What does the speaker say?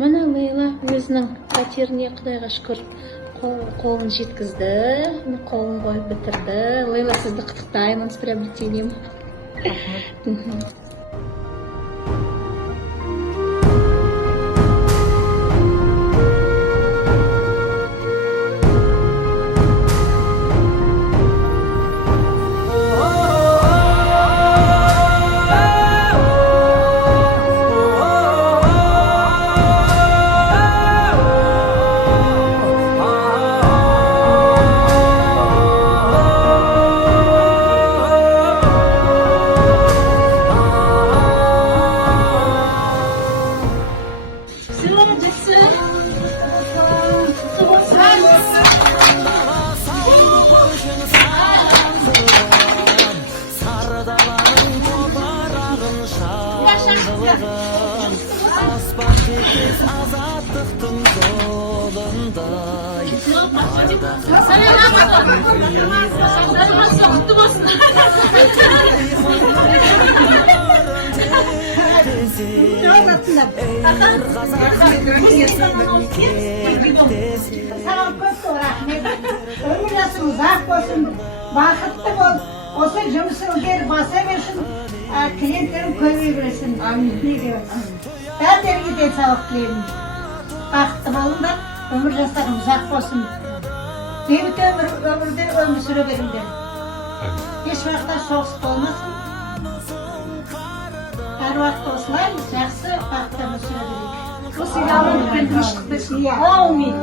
Міне Лейла өзінің пәтеріне Құдайға шүкір қолын жеткізді, қолын қойып бітірді. Лейла, сізді құттықтаймын с приобретением. Аспан текес азаттықтың жолындай Саған көп рахмет. Өмір жасың ұзақ болсын, бақытты бол. Осы жұмысың ілгері баса берсін, клиенттерің көбейе берсін. Бәрілерге денсаулық тілеймін. Бақытты болыңдар, өмір жастарың ұзақ болсын. Бейбіт өмірде өмір сүре беріңдер. Еш уақытта соғыс болмасын. Әр уақытта осылай жақсы бақытты өмір сүре берейік. Осы Аллах тыныштық берсін. Аумин.